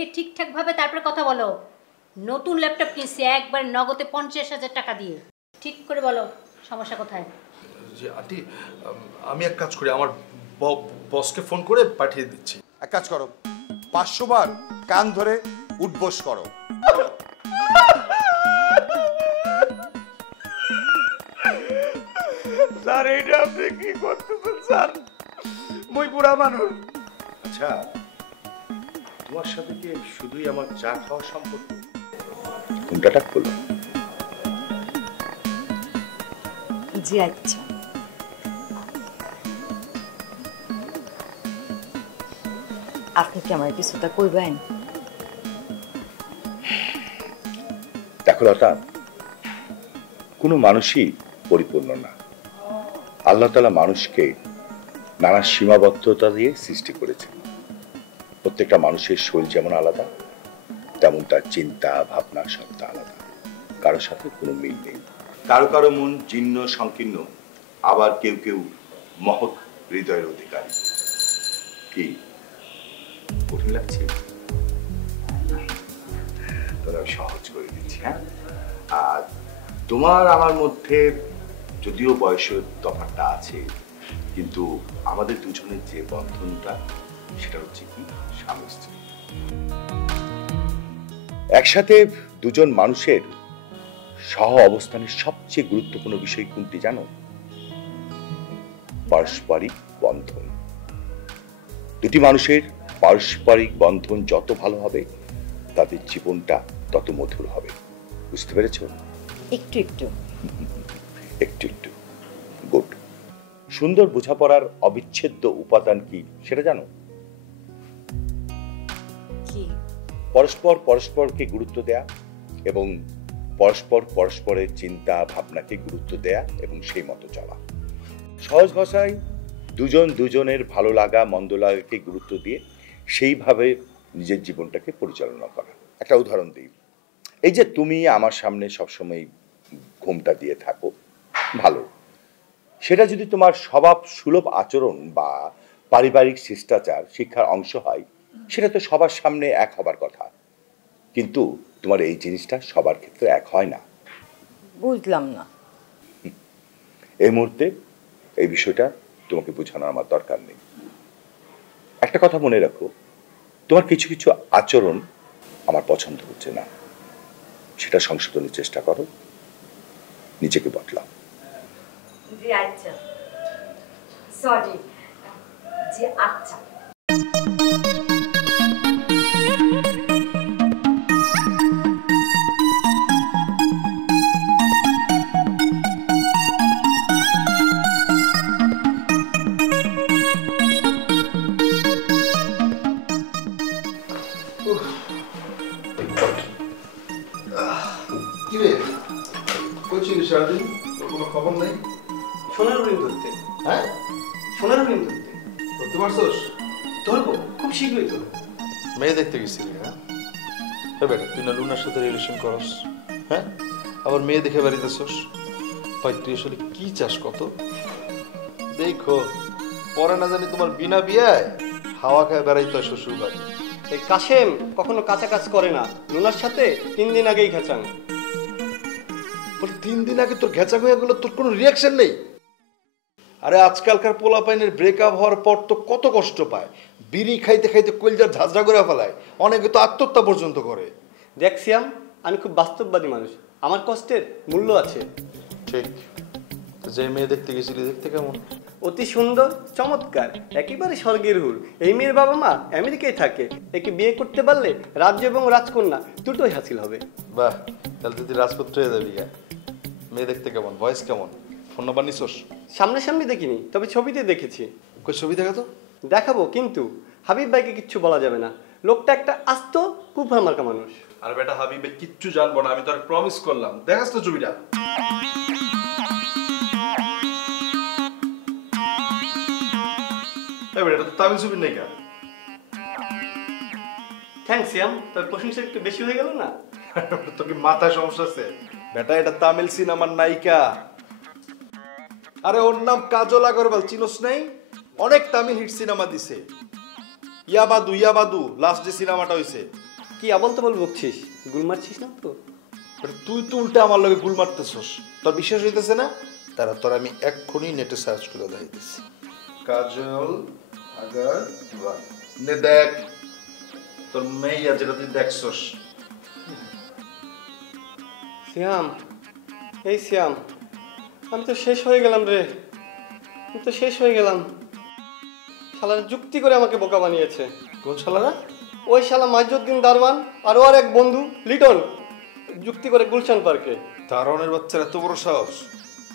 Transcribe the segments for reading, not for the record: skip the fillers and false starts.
দেখে ঠিকঠাকভাবে তারপরে কথা বলো। নতুন ল্যাপটপ কিনছি একবার নগদে 50,000 টাকা দিয়ে। ঠিক করে বলো সমস্যা কোথায়? জি আন্টি, আমি এক কাজ করি, আমার বসকে ফোন করে পাঠিয়ে দিচ্ছি। এক কাজ করো, 500 বার কান ধরে উঠবোস করো। স্যার এটা আপনি কি করতেছেন স্যার? মই বুড়া মানুষ। আচ্ছা, তোমার সাথে কি শুধুই আমার চা খাওয়া সম্পর্ক? ঘুমটাটা খোলো। জি আচ্ছা। আপনি কি আমার কিছুটা কইবেন? দেখো লতা, কোনো মানুষই পরিপূর্ণ না। আল্লাহ তাআলা মানুষকে নানা সীমাবদ্ধতা দিয়ে সৃষ্টি করেছেন। প্রত্যেকটা মানুষের শরীর যেমন আলাদা, তেমন তার চিন্তা ভাবনা সবটা আলাদা, কারোর সাথে কোনো মিল নেই। কারো কারো মন জীর্ণ সংকীর্ণ, আবার কেউ কেউ মহৎ হৃদয়ের অধিকারী। কি কঠিন লাগছে? তবে আমি সহজ করে দিচ্ছি। হ্যাঁ, আর তোমার আমার মধ্যে যদিও বয়সের তফাৎটা আছে, কিন্তু আমাদের দুজনের যে বন্ধনটা সেটা হচ্ছে কি স্বামী স্ত্রী। একসাথে দুজন মানুষের সহ অবস্থানের সবচেয়ে গুরুত্বপূর্ণ বিষয় কোনটি জানো? পারস্পরিক বন্ধন। দুটি মানুষের পারস্পরিক বন্ধন যত ভালো হবে, তাদের জীবনটা তত মধুর হবে। বুঝতে পেরেছো? একটু একটু একটু একটু গুড। সুন্দর বোঝাপড়ার অবিচ্ছেদ্য উপাদান কি সেটা জানো? কি? পরস্পর পরস্পরকে গুরুত্ব দেয়া এবং পরস্পর পরস্পরের চিন্তা ভাবনাকে গুরুত্ব দেয়া এবং সেই মতো চলা। সহজ ভাষায় দুজন দুজনের ভালো লাগা মন্দ লাগাকে গুরুত্ব দিয়ে সেইভাবে নিজের জীবনটাকে পরিচালনা করা। একটা উদাহরণ দিই, এই যে তুমি আমার সামনে সবসময় ঘুমটা দিয়ে থাকো, ভালো। সেটা যদি তোমার স্বভাব সুলভ আচরণ বা পারিবারিক শিষ্টাচার শিক্ষার অংশ হয়, সেটা তো সবার সামনে এক হবার কথা। কিন্তু তোমার এই জিনিসটা সবার ক্ষেত্রে এক হয় না। বুঝলাম না। এই মুহূর্তে এই বিষয়টা তোমাকে বোঝানোর আমার দরকার নেই। একটা কথা মনে রাখো, তোমার কিছু কিছু আচরণ আমার পছন্দ হচ্ছে না, সেটা সংশোধনের চেষ্টা করো, নিজেকে বদলাও। জি আচ্ছা। সরি। জি আচ্ছা। সারাদিন কোনো খবর নেই? সোনার হরিণ ধরতে। হ্যাঁ, সোনার হরিণ ধরতে ধরতে পারছোস? ধরবো, খুব শীঘ্রই ধরবো। মেয়ে দেখতে গেছিলি? হ্যাঁ বেটা, তুই না লুনার সাথে রিলেশন করস, হ্যাঁ আবার মেয়ে দেখে বেড়াইতেছস। ভাই তুই আসলে কি চাস কত? দেখো পরে না জানি তোমার বিনা বিয়ায় হাওয়া খায় বেড়াইতে হয় শ্বশুর বাড়ি। এই কাশেম কখনো কাঁচা কাজ করে না। লুনার সাথে 3 দিন আগেই ঘেঁচাং। 3 দিন আগে তোর ঘেঁচা হয়ে গেল, তোর কোনো রিয়াকশন নেই? আরে আজকালকার পোলাপাইনের ব্রেকআপ হওয়ার পর তো কত কষ্ট পায়, বিড়ি খাইতে খাইতে কলজার ঝাঁঝরা করে ফেলায়, অনেকে তো আত্মহত্যা পর্যন্ত করে। দেখছিয়াম, আমি খুব বাস্তববাদী মানুষ, আমার কষ্টের মূল্য আছে। ঠিক। যে মেয়ে দেখতে গেছিলি দেখতে কেমন? অতি সুন্দর, চমৎকার, একেবারে স্বর্গের হুর। এই মেয়ের বাবা মা আমেরিকায় থাকে। একে বিয়ে করতে পারলে রাজ্য এবং রাজকন্যা দুটোই হাসিল হবে। বাহ, তাহলে তুই রাজপুত্র হয়ে যাবি। মেয়ে দেখতে কেমন, ভয়েস কেমন, ফোন নাম্বার নিছোস? সামনাসামনি দেখিনি, তবে ছবিতে দেখেছি। কই ছবি দেখা তো? দেখাবো, কিন্তু হাবিব ভাইকে কিচ্ছু বলা যাবে না। লোকটা একটা আস্ত কুফর মার্কা মানুষ। আর বেটা হাবিবে কিচ্ছু জানবো না, আমি তোর প্রমিস করলাম। দেখাস তো ছবিটা? এই বেটা তো তামিল ছবি নেই কা? থ্যাংকস ইয়াম, তবে প্রশংসা একটু বেশি হয়ে গেল না? তোকে মাথায় সমস্যা আছে বেটা, এটা তামিল সিনেমার নায়িকা। আরে ওর নাম কাজল আগরওয়াল, চিনোস নাই? অনেক তামিল হিট সিনেমা দিছে। ইয়াবাদু ইয়াবাদু লাস্ট যে সিনেমাটা হইছে, কি আবল তাবল বকছিস? গুল মারছিস না তো? তুই তো উল্টা আমার লগে গুল মারতেছস। তোর বিশ্বাস হইতেছে না? তারা তোর আমি এক্ষুনি নেটে সার্চ করে দেখাইতেছি। কাজল আগারওয়াল নে দেখ তোর মেয়ে যেটা তুই দেখছস। শ্যাম, এই শ্যাম, আমি তো শেষ হয়ে গেলাম রে, আমি তো শেষ হয়ে গেলাম। শালারা যুক্তি করে আমাকে বোকা বানিয়েছে। কোন শালারা? ওই শালা মাজুদ্দিন দারওয়ান আর ওর এক বন্ধু লিটন যুক্তি করে গুলশান পার্কে। দারোয়ানের বাচ্চারা এত বড় সাহস,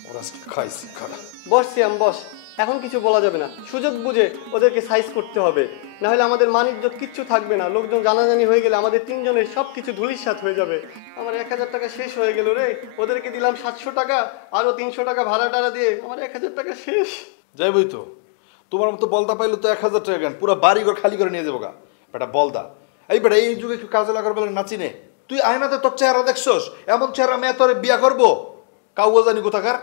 ওরা খাইছে খারাপ। বস শ্যাম বস, এখন কিছু বলা যাবে না, সুযোগ বুঝে ওদেরকে সাইজ করতে হবে, না হলে আমাদের মান ইজ্জত কিচ্ছু থাকবে না। লোকজন জানাজানি হয়ে গেলে আমাদের তিনজনের সব কিছু ধুলিস্যাৎ হয়ে যাবে। আমার 1000 টাকা শেষ হয়ে গেল রে, ওদেরকে দিলাম 700 টাকা, আরো 300 টাকা ভাড়া টাড়া দিয়ে আমার 1000 টাকা শেষ। যাইবই তো, তোমার মতো বলদা পাইলে তো 1000 টাকা কেন, পুরো বাড়ি ঘর খালি করে নিয়ে যাবো গা বেটা বলদা। এই বেটা এই যুগে একটু কাজে লাগার বেলা নাচি নে। তুই আয়নাতে তোর চেহারা দেখছস? এমন চেহারা মেয়ে তোরে বিয়া করবো? কাউ জানি কোথাকার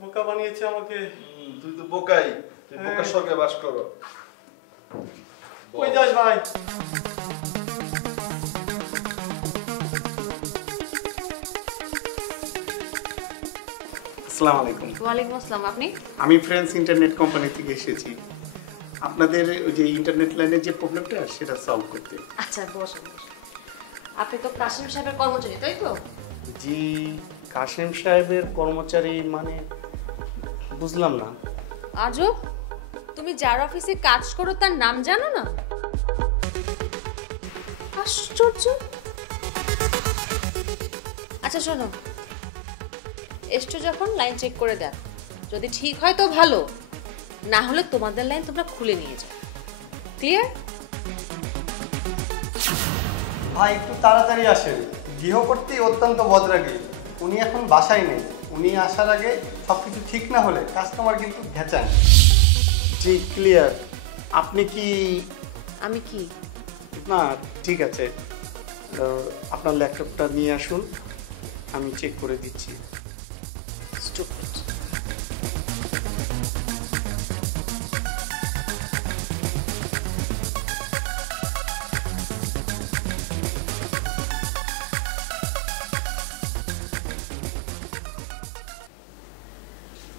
বোকা বানিয়েছে আমাকে। তুই তো বোকাই, তুই বোকার স্বর্গে বাস করো। কই যাস ভাই? আসসালামু আলাইকুম। ওয়ালাইকুম আসসালাম। আপনি? আমি ফ্রেন্ডস ইন্টারনেট কোম্পানি থেকে এসেছি আপনাদের ওই যে ইন্টারনেট লাইনের যে প্রবলেমটা সেটা সলভ করতে। আচ্ছা বসুন। আপনি তো কাশিম সাহেবের কর্মচারী তাই তো? জি, কাশেম সাহেবের কর্মচারী মানে বুঝলাম না। আজব, তুমি যার অফিসে কাজ করো তার নাম জানো না? আশ্চর্য। আচ্ছা শোনো, এসছো যখন লাইন চেক করে দেখ, যদি ঠিক হয় তো ভালো, না হলে তোমাদের লাইন তোমরা খুলে নিয়ে যাও। ক্লিয়ার? ভাই একটু তাড়াতাড়ি আসেন, গৃহকর্ত্রী অত্যন্ত বদরাগী, উনি এখন বাসায় নেই। উনি আসার আগে সবকিছু ঠিক না হলে কাস্টমার কিন্তু ঘেঁচান। জি ক্লিয়ার। আপনি কি? আমি কি? না ঠিক আছে, আপনার ল্যাপটপটা নিয়ে আসুন, আমি চেক করে দিচ্ছি। স্টুপিড।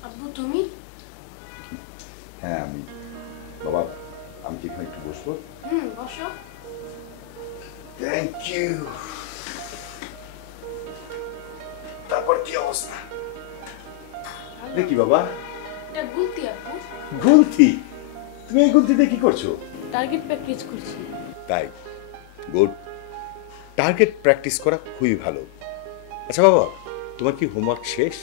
আব্বু তুমি? হ্যাঁ আমি। বাবা আমি কি এখানে একটু বসবো? বসো। Thank you. তারপর কি অবস্থা দেখি বাবা? এটা গুলতি আব্বু। গুলতি? তুমি এই গুলতিতে কি করছো? টার্গেট প্র্যাকটিস করছি। তাই? গুড। টার্গেট প্র্যাকটিস করা খুবই ভালো। আচ্ছা বাবা, তোমার কি হোমওয়ার্ক শেষ?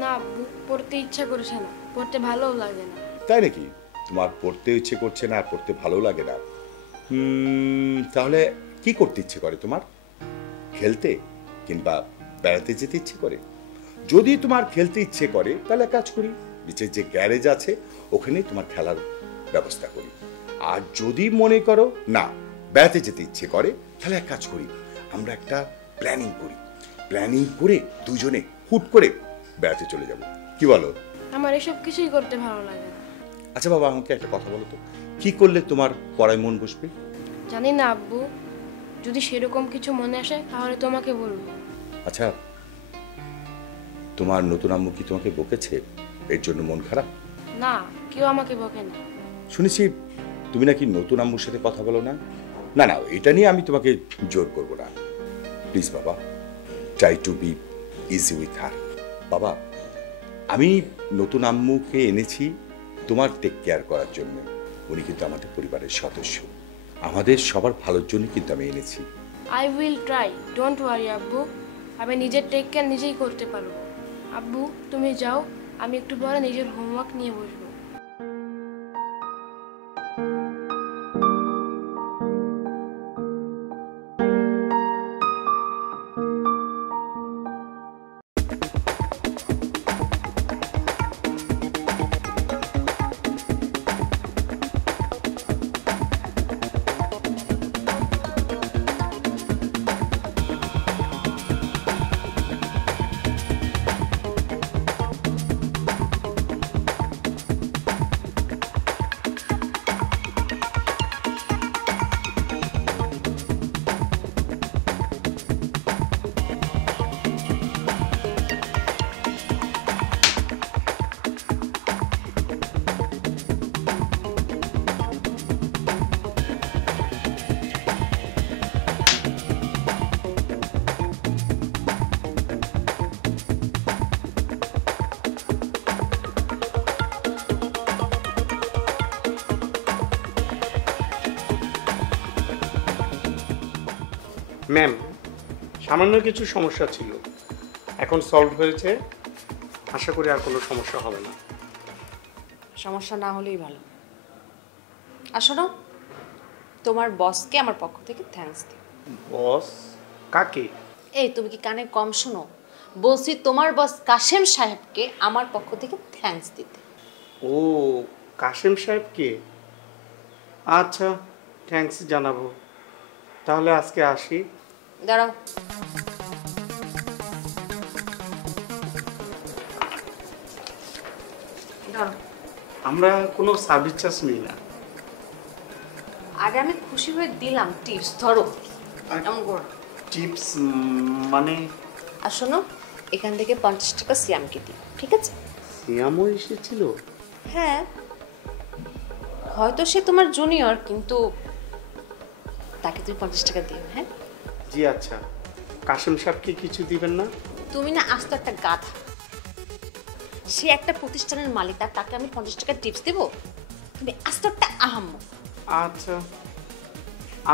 না আব্বু, পড়তে ইচ্ছা করছে না, পড়তে ভালোও লাগে না। তাই নাকি? তোমার পড়তে ইচ্ছে করছে না আর পড়তে ভালো লাগে না, তাহলে কি করতে ইচ্ছে করে তোমার? খেলতে কিংবা বেড়াতে যেতে ইচ্ছে করে? যদি তোমার খেলতে ইচ্ছে করে তাহলে কাজ করি, নিচে যে গ্যারেজ আছে ওখানে তোমার খেলার ব্যবস্থা করি। আর যদি মনে করো না বেড়াতে যেতে ইচ্ছে করে তাহলে এক কাজ করি, আমরা একটা প্ল্যানিং করি, প্ল্যানিং করে দুজনে হুট করে বেড়াতে চলে যাব। কি বলো? আমার এসব কিছুই করতে ভালো লাগে না। আচ্ছা বাবা আমাকে একটা কথা বলো তো, কি করলে তোমার পড়ায় মন বসবে? জানি না আব্বু, যদি সেরকম কিছু মনে আসে তাহলে তোমাকে বলবো। আচ্ছা তোমার নতুন আম্মু কি তোমাকে বকেছে এর জন্য মন খারাপ? না, কেউ আমাকে বকে না। শুনেছি তুমি নাকি নতুন আম্মুর সাথে কথা বলো না। না না, এটা নিয়ে আমি তোমাকে জোর করব না। প্লিজ বাবা, try to be easy with her. বাবা আমি নতুন আম্মুকে এনেছি তোমার টেক কেয়ার করার জন্য। উনি কিন্তু আমাদের পরিবারের সদস্য, আমাদের সবার ভালোর জন্য কিন্তু আমি এনেছি। I will try, don't worry আব্বু, আমি নিজের টেক কেয়ার নিজেই করতে পারবো। আব্বু তুমি যাও, আমি একটু পরে নিজের হোমওয়ার্ক নিয়ে বসবো। ম্যাম, সামান্য কিছু সমস্যা ছিল, এখন সলভ হয়েছে। আশা করি আর কোনো সমস্যা হবে না। সমস্যা না হলেই ভালো। আর শোনো, তোমার বসকে আমার পক্ষ থেকে থ্যাঙ্কস দিও। বস? কাকে? এই তুমি কি কানে কম শোনো? বলছি তোমার বস কাশেম সাহেবকে আমার পক্ষ থেকে থ্যাঙ্কস দিতে। ও, কাশেম সাহেবকে? আচ্ছা, থ্যাঙ্কস জানাবো। তাহলে আজকে আসি। দাঁড়াও, আমরা কোনো সার্ভিস চার্জ নিই না। আগে আমি খুশি হয়ে দিলাম টিপস, ধরো এমন করো। টিপস মানে? আর শোনো, এখান থেকে 50 টাকা সিয়ামকে দিও, ঠিক আছে? সিয়ামও এসেছিল? হ্যাঁ, হয়তো সে তোমার জুনিয়র, কিন্তু তাকে তুমি 50 টাকা দিও। হ্যাঁ জি আচ্ছা। কাশেম সাহেবকে কিছু দিবেন না? তুমি না আস্ত একটা গাধা। সে একটা প্রতিষ্ঠানের মালিক, আর তাকে আমি 50 টাকা টিপস দেবো? তুমি আস্ত একটা আহাম্মক। আচ্ছা,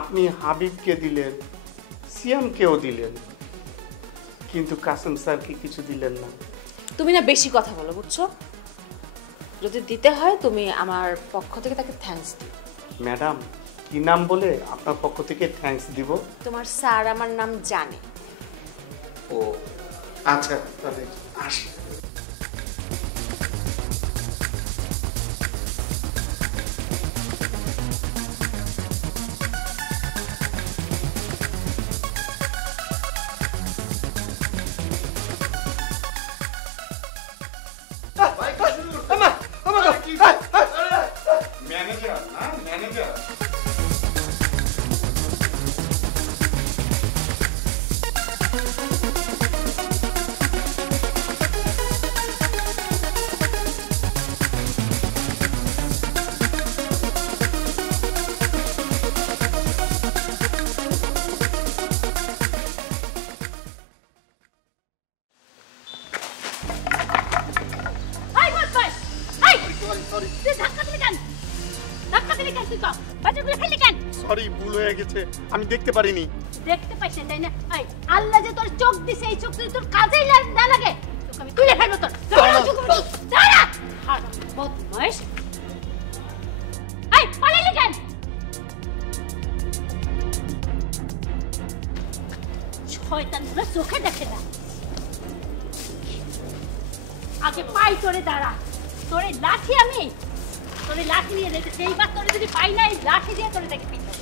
আপনি হাবিবকে দিলেন, সিয়ামকেও দিলেন, কিন্তু কাসেম স্যারকে কিছু দিলেন না। তুমি না বেশি কথা বলো, বুঝছো? যদি দিতে হয় তুমি আমার পক্ষ থেকে তাকে থ্যাঙ্কস দিও। ম্যাডাম, কি নাম বলে আপনার পক্ষ থেকে থ্যাঙ্কস দিব? তোমার স্যার আমার নাম জানে। ও আচ্ছা, তাহলে আসি। ম্যানেজার না, ম্যানেজার। সরি, ভুল হয়ে গেছে, আমি দেখতে পারিনি। দেখতে পাইছ তাই না? আই আল্লাহ যে তোর চোখ দিছে, এই চোখ যদি তোর কাজেই না লাগে, তোকে আমি তুলে ফেলবো। তোর দাঁড়া, হারাম বদমাইশ। আই পালালি কেন? শয়তানগুলো চোখে দেখে না। আগে পাই তোরে, দাঁড়া। তোরে লাঠি আমি, তোরে লাঠি নিয়ে যেতে, সেইবার তোরে যদি পাই না, এই লাঠি দিয়ে তোরে দেখে পিটাবো।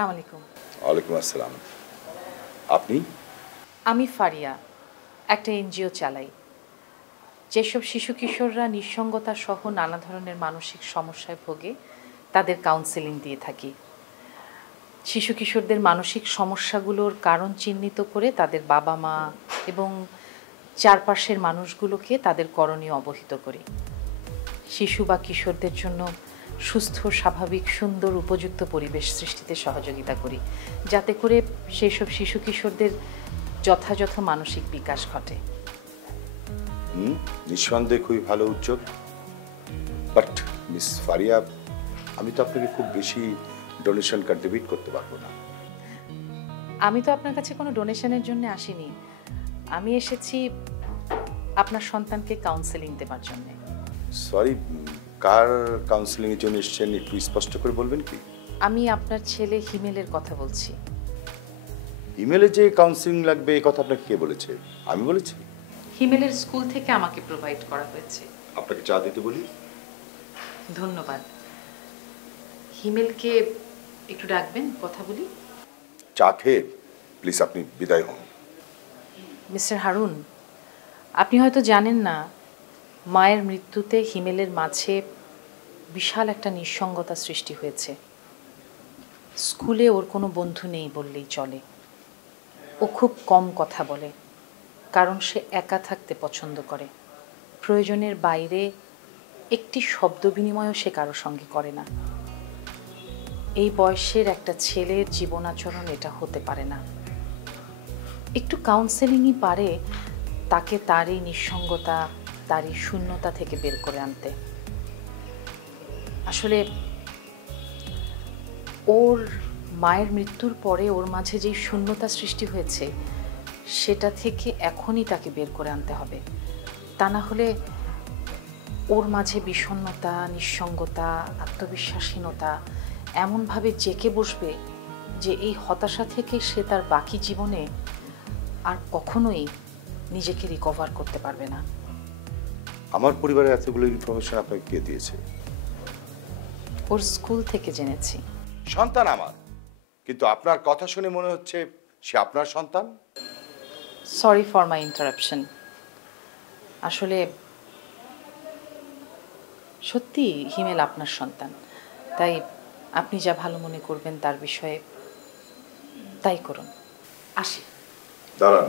আসসালামু আলাইকুম। ওয়ালাইকুম আসসালাম। আপনি? আমি ফারিয়া, একটা এনজিও চালাই। যেসব শিশু কিশোররা নিঃসঙ্গতা সহ নানা ধরনের মানসিক সমস্যায় ভোগে, তাদের কাউন্সেলিং দিয়ে থাকি। শিশু কিশোরদের মানসিক সমস্যাগুলোর কারণ চিহ্নিত করে তাদের বাবা মা এবং চারপাশের মানুষগুলোকে তাদের করণীয় অবহিত করি। শিশু বা কিশোরদের জন্য সুস্থ, স্বাভাবিক, সুন্দর, উপযুক্ত পরিবেশ সৃষ্টিতে সহযোগিতা করি, যাতে করে সেই সব শিশু কিশোরদের যথাযথ মানসিক বিকাশ ঘটে। নিঃসন্দেহে খুবই ভালো উদ্যোগ। বাট মিস ফারিয়া, আমি তো আপনাকে খুব বেশি ডোনেশন কন্ট্রিবিউট করতে পারবো না। আমি তো আপনার কাছে কোনো ডোনেশনের জন্য আসিনি। আমি এসেছি আপনার সন্তানকে কাউন্সেলিং দেওয়ার জন্য। সরি, কার কাউন্সেলিং এর জন্য এসেছেন একটু স্পষ্ট করে বলবেন কি? আমি আপনার ছেলে হিমেলের কথা বলছি। ইমেলে যে কাউন্সেলিং লাগবে এই কথা আপনাকে কে বলেছে? আমি বলেছি? হিমেলের স্কুল থেকে আমাকে প্রোভাইড করা হয়েছে। আপনাকে চা দিতে বলি? ধন্যবাদ। হিমেলকে একটু ডাকবেন, কথা বলি। চা খেয়ে প্লিজ আপনি বিদায় হন। মিস্টার হারুন, আপনি হয়তো জানেন না, মায়ের মৃত্যুতে হিমেলের মাঝে বিশাল একটা নিঃসঙ্গতা সৃষ্টি হয়েছে। স্কুলে ওর কোনো বন্ধু নেই বললেই চলে। ও খুব কম কথা বলে, কারণ সে একা থাকতে পছন্দ করে। প্রয়োজনের বাইরে একটি শব্দ বিনিময়ও সে কারোর সঙ্গে করে না। এই বয়সের একটা ছেলের জীবনাচরণ এটা হতে পারে না। একটু কাউন্সেলিংই পারে তাকে তার এই নিঃসঙ্গতা, তার এই শূন্যতা থেকে বের করে আনতে। আসলে ওর মায়ের মৃত্যুর পরে ওর মাঝে যেই শূন্যতা সৃষ্টি হয়েছে সেটা থেকে এখনই তাকে বের করে আনতে হবে। তা না হলে ওর মাঝে বিষণ্ণতা, নিঃসঙ্গতা, আত্মবিশ্বাসহীনতা এমনভাবে জেঁকে বসবে যে এই হতাশা থেকে সে তার বাকি জীবনে আর কখনোই নিজেকে রিকভার করতে পারবে না। আমার পরিবারের এতগুলো ইনফরমেশন আপনাকে কে দিয়েছে? ওর স্কুল থেকে জেনেছি। সন্তান আমার, কিন্তু আপনার কথা শুনে মনে হচ্ছে সে আপনার সন্তান। Sorry for my interruption. আসলে সত্যি হিমেল আপনার সন্তান, তাই আপনি যা ভালো মনে করবেন তার বিষয়ে তাই করুন। আসি। দাঁড়ান,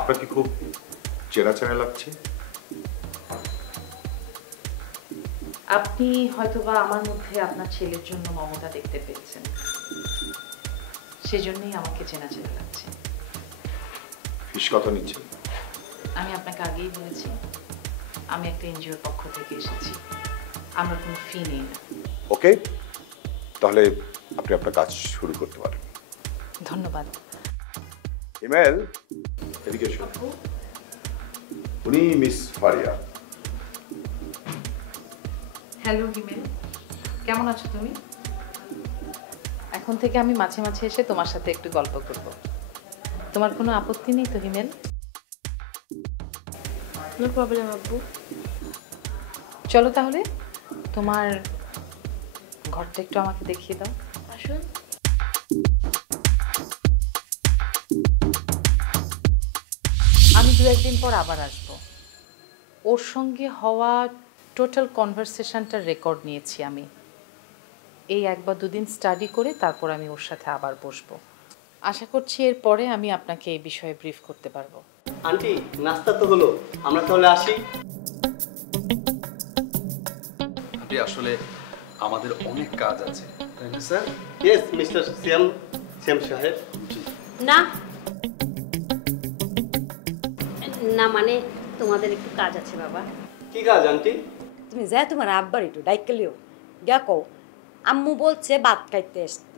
আপনাকে খুব চেনা চেনা লাগছে। আপনি হয়তোবা আমার মধ্যে আপনার ছেলের জন্য মমতা দেখতে পেয়েছেন, সেজন্যই আমাকে চেনা চেনা লাগছে। ফিস কত নিচ্ছে? আমি আপনাকে আগেই বলেছি আমি একটা এনজিওর পক্ষ থেকে এসেছি, আমরা কোনো ফি নেই না। ওকে, তাহলে আপনি আপনার কাজ শুরু করতে পারেন। ধন্যবাদ। ইমেল, এদিকে এসো। উনি মিস ফারিয়া। হ্যালো হিমেল, কেমন আছো তুমি? এখন থেকে আমি মাঝে মাঝে এসে তোমার সাথে একটু গল্প করব। তোমার কোনো আপত্তি নেই তো হিমেল? নো প্রবলেম আব্বু। চলো তাহলে তোমার ঘরটা একটু আমাকে দেখিয়ে দাও। আসুন। আমি 2-1 দিন পর আবার আসব। ওর সঙ্গে হওয়া টোটাল কনভারসেশনটার রেকর্ড নিয়েছি আমি। এই 1 বা 2 দিন স্টাডি করে তারপর আমি ওর সাথে আবার বসবো। আশা করছি এরপরে আমি আপনাকে এই বিষয়ে ব্রিফ করতে পারবো। আন্টি, নাস্তা তো হলো, আমরা তাহলে আসি। আন্টি, আসলে আমাদের অনেক কাজ আছে, তাই না স্যার? ইয়েস মিস্টার শ্যাম সাহেব। না না, মানে তোমাদের একটু কাজ আছে বাবা। কি কাজ আন্টি? তুমি যা তোমার আব্বার একটু ডাইকা লিও গা কও আম্মু বলছে ভাত খাইতে আসতে।